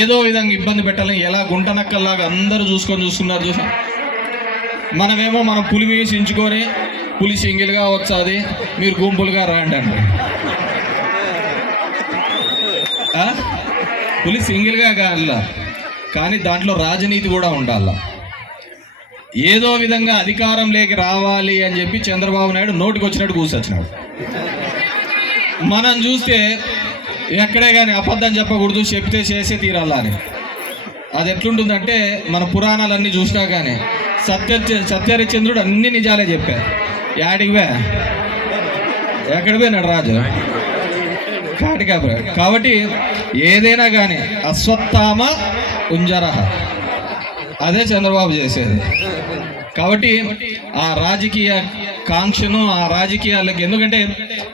ఏదో విధంగా ఇబ్బంది పెట్టాలని ఎలా గుంటనక్కల్లాగా అందరూ చూస్తున్నారు చూసా. మనమేమో మనం పులి వేసి ఎంచుకొని పులి సింగిల్గా వచ్చాది, మీరు గుంపులుగా రాండి అండి. పులి సింగిల్గా కావాల, కానీ దాంట్లో రాజనీతి కూడా ఉండాల. ఏదో విధంగా అధికారంలోకి రావాలి అని చెప్పి చంద్రబాబు నాయుడు నోటికి వచ్చినట్టు కూర్చొచ్చినాడు. మనం చూస్తే ఎక్కడే కానీ అబద్ధం చెప్పకూడదు, చెప్తే చేసే తీరాలని. అది ఎట్లుంటుందంటే మన పురాణాలన్నీ చూసినా కానీ సత్యహరిశ్చంద్రుడు అన్ని నిజాలే చెప్పారు. యాడికి ఎక్కడ పోయినాడు రాజు కాటికాపురం. కాబట్టి ఏదైనా కానీ అశ్వత్థామ కుంజరహ, అదే చంద్రబాబు చేసేది. కాబట్టి ఆ రాజకీయ కాంక్షను, ఆ రాజకీయాలకి, ఎందుకంటే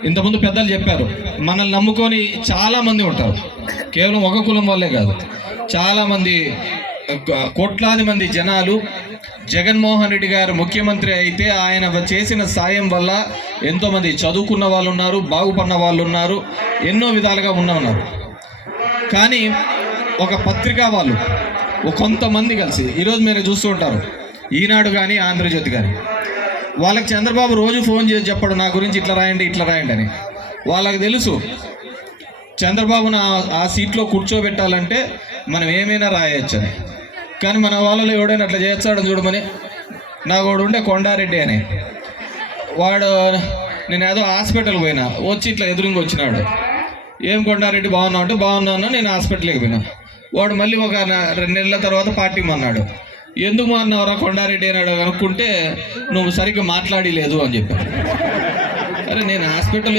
ఇంతకుముందు పెద్దలు చెప్పారు, మనల్ని నమ్ముకొని చాలామంది ఉంటారు. కేవలం ఒక కులం వల్లే కాదు, చాలామంది కోట్లాది మంది జనాలు జగన్మోహన్ రెడ్డి గారు ముఖ్యమంత్రి అయితే ఆయన చేసిన సాయం వల్ల ఎంతోమంది చదువుకున్న వాళ్ళు ఉన్నారు, బాగుపడిన వాళ్ళు ఉన్నారు, ఎన్నో విధాలుగా ఉన్నారు. కానీ ఒక పత్రికా వాళ్ళు కొంతమంది కలిసి ఈరోజు మీరు చూస్తూ ఉంటారు, ఈనాడు కానీ ఆంధ్రజ్యోతి కానీ, వాళ్ళకి చంద్రబాబు రోజు ఫోన్ చేసి చెప్పడు నా గురించి ఇట్లా రాయండి అని. వాళ్ళకి తెలుసు చంద్రబాబును ఆ సీట్లో కూర్చోబెట్టాలంటే మనం ఏమైనా రాయొచ్చని. కానీ మన వాళ్ళలో ఎవడైనా అట్లా చేస్తాడని చూడమని. నాకు వాడు ఉండే కొండారెడ్డి అని, వాడు నేను ఏదో హాస్పిటల్ పోయినా, వచ్చి ఇట్లా ఎదురుగా వచ్చినాడు. ఏం కొండారెడ్డి బాగున్నావు అంటే బాగున్నాను, నేను హాస్పిటల్కి పోయినా. వాడు మళ్ళీ ఒక 2 నెలల తర్వాత పార్టీ అన్నాడు. ఎందుకు అన్నావురా కొండారెడ్డి అన్నాడు అనుకుంటే, నువ్వు సరిగ్గా మాట్లాడలేదు అని చెప్పాను. అరే నేను హాస్పిటల్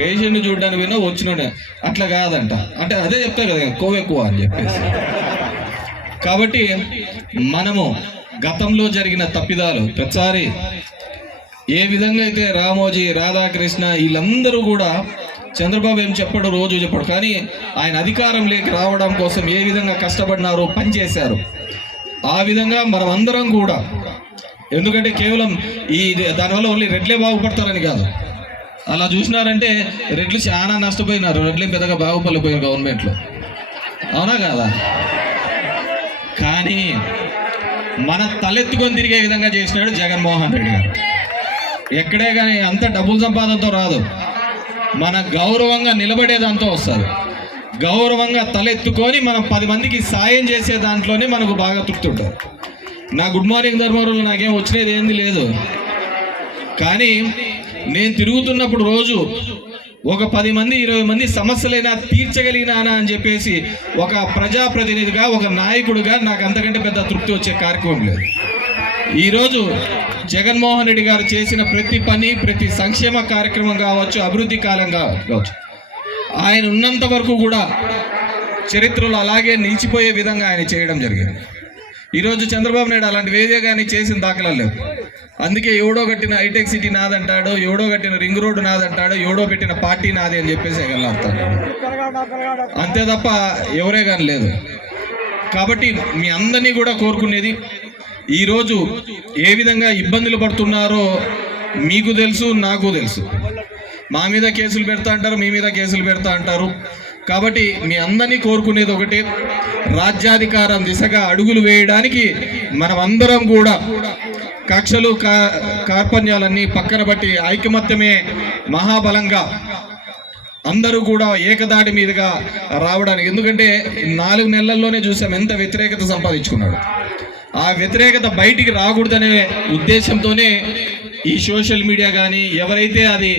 పేషెంట్ని చూడడానికి పోయినా వచ్చినాడు, అట్లా కాదంట అంటే అదే చెప్తా కదా కోవెక్కువ అని చెప్పేసి. కాబట్టి మనము గతంలో జరిగిన తప్పిదాలు ప్రతిసారి ఏ విధంగా అయితే రామోజీ, రాధాకృష్ణ వీళ్ళందరూ కూడా చంద్రబాబు ఏం చెప్పాడు, రోజు చెప్పాడు, కానీ ఆయన అధికారంలోకి రావడం కోసం ఏ విధంగా కష్టపడినారో, పనిచేశారు. ఆ విధంగా మనం అందరం కూడా, ఎందుకంటే కేవలం దానివల్ల ఓన్లీ రెడ్లే బాగుపడతారని కాదు. అలా చూసినారంటే రెడ్లు చాలా నష్టపోయినారు, రెడ్లు పెద్దగా బాగుపడలేకపోయారు గవర్నమెంట్లో, అవునా కాదా? కానీ మన తలెత్తుకొని తిరిగే విధంగా చేసినాడు జగన్మోహన్ రెడ్డి గారు. ఎక్కడే కానీ అంత డబ్బుల సంపాదనతో రాదు, మన గౌరవంగా నిలబడేదాంతో వస్తుంది. గౌరవంగా తలెత్తుకొని మనం 10 మందికి సాయం చేసే దాంట్లోనే మనకు బాగా తృప్తి ఉంటుంది. నా గుడ్ మార్నింగ్ ధర్మవరంలో నాకేం వచ్చినది ఏంది లేదు, కానీ నేను తిరుగుతున్నప్పుడు రోజు ఒక 10 మంది 20 మంది సమస్యలైనా తీర్చగలిగినానా అని చెప్పేసి ఒక ప్రజాప్రతినిధిగా, ఒక నాయకుడిగా నాకు అంతకంటే పెద్ద తృప్తి వచ్చే కార్యక్రమం లేదు. ఈరోజు జగన్మోహన్ రెడ్డి గారు చేసిన ప్రతి పని, ప్రతి సంక్షేమ కార్యక్రమం కావచ్చు, అభివృద్ధి కాలంగా కావచ్చు, ఆయన ఉన్నంత వరకు కూడా చరిత్రలో అలాగే నిలిచిపోయే విధంగా ఆయన చేయడం జరిగింది. ఈరోజు చంద్రబాబు నాయుడు అలాంటి వేదే కానీ చేసిన దాఖలాలు లేవు. అందుకే ఎవడో కట్టిన హైటెక్ సిటీ నాదంటాడు, ఎవడో కట్టిన రింగ్ రోడ్డు నాదంటాడు, ఎవడో పెట్టిన పార్టీ నాది అని చెప్పేసి వెళ్ళాడుతాడు, అంతే తప్ప ఎవరే కానీ లేదు. కాబట్టి మీ అందరినీ కూడా కోరుకునేది, ఈరోజు ఏ విధంగా ఇబ్బందులు పడుతున్నారో మీకు తెలుసు, నాకు తెలుసు. మా మీద కేసులు పెడతా అంటారు, మీ మీద కేసులు పెడతా అంటారు. కాబట్టి మీ అందరినీ కోరుకునేది ఒకటి, రాజ్యాధికారం దిశగా అడుగులు వేయడానికి మనం అందరం కూడా కక్షలు కార్పణ్యాలన్నీ పక్కన బట్టి ఐకమత్యమే మహాబలంగా అందరూ కూడా ఏకదాటి మీదుగా రావడానికి. ఎందుకంటే 4 నెలల్లోనే చూసాం ఎంత వ్యతిరేకత సంపాదించుకున్నాడు. ఆ వ్యతిరేకత బయటికి రాకూడదనే ఉద్దేశంతోనే ఈ సోషల్ మీడియా కానీ ఎవరైతే అది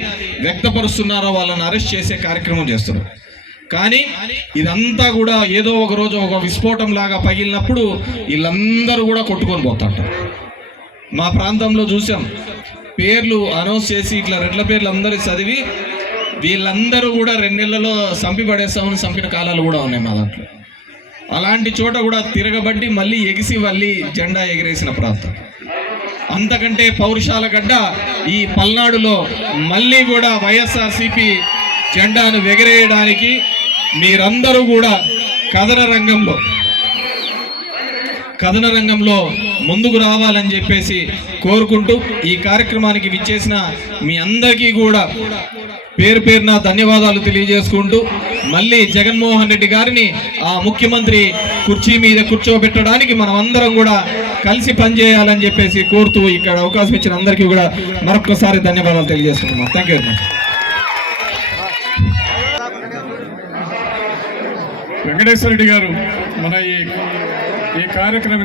వ్యక్తపరుస్తున్నారో వాళ్ళని అరెస్ట్ చేసే కార్యక్రమం చేస్తున్నారు. కానీ ఇదంతా కూడా ఏదో ఒక రోజు ఒక విస్ఫోటం లాగా పగిలినప్పుడు వీళ్ళందరూ కూడా కొట్టుకొని పోతుంటారు. మా ప్రాంతంలో చూసాం, పేర్లు అనౌన్స్ చేసి ఇట్లా రెడ్ల పేర్లు అందరూ చదివి వీళ్ళందరూ కూడా 2 నెలల్లో చంపి పడేస్తామని చంపిన కాలాలు కూడా ఉన్నాయి మా దాంట్లో. అలాంటి చోట కూడా తిరగబట్టి మళ్ళీ ఎగిసి మళ్ళీ జెండా ఎగిరేసిన ప్రాంతం. అంతకంటే పౌరుషాల గడ్డ ఈ పల్నాడులో మళ్ళీ కూడా వైఎస్ఆర్సీపీ జెండాను ఎగరేయడానికి మీరందరూ కూడా కథన రంగంలో ముందుకు రావాలని చెప్పేసి కోరుకుంటూ ఈ కార్యక్రమానికి విచ్చేసిన మీ అందరికీ కూడా పేరు పేరున ధన్యవాదాలు తెలియజేసుకుంటూ మళ్ళీ జగన్మోహన్ రెడ్డి గారిని ఆ ముఖ్యమంత్రి కుర్చీ మీద కూర్చోబెట్టడానికి మనం అందరం కూడా కలిసి పనిచేయాలని చెప్పేసి కోరుతూ ఇక్కడ అవకాశం ఇచ్చిన అందరికీ కూడా మరొకసారి ధన్యవాదాలు తెలియజేస్తున్నాం. Thank you very much. Venkateswara Reddy గారు మన ఈ కార్యక్రమ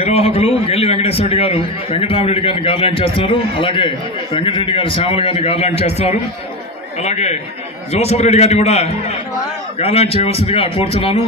నిర్వాహకులు గెల్లి వెంకటేశ్వర రెడ్డి గారు వెంకటరామరెడ్డి గారిని గార్లాండ్ చేస్తున్నారు. అలాగే వెంకటరెడ్డి గారు శ్యామల గారిని గార్లాండ్ చేస్తున్నారు. అలాగే జోసఫ్ రెడ్డి గారిని కూడా గార్లాండ్ చేయవలసిందిగా కోరుతున్నాను.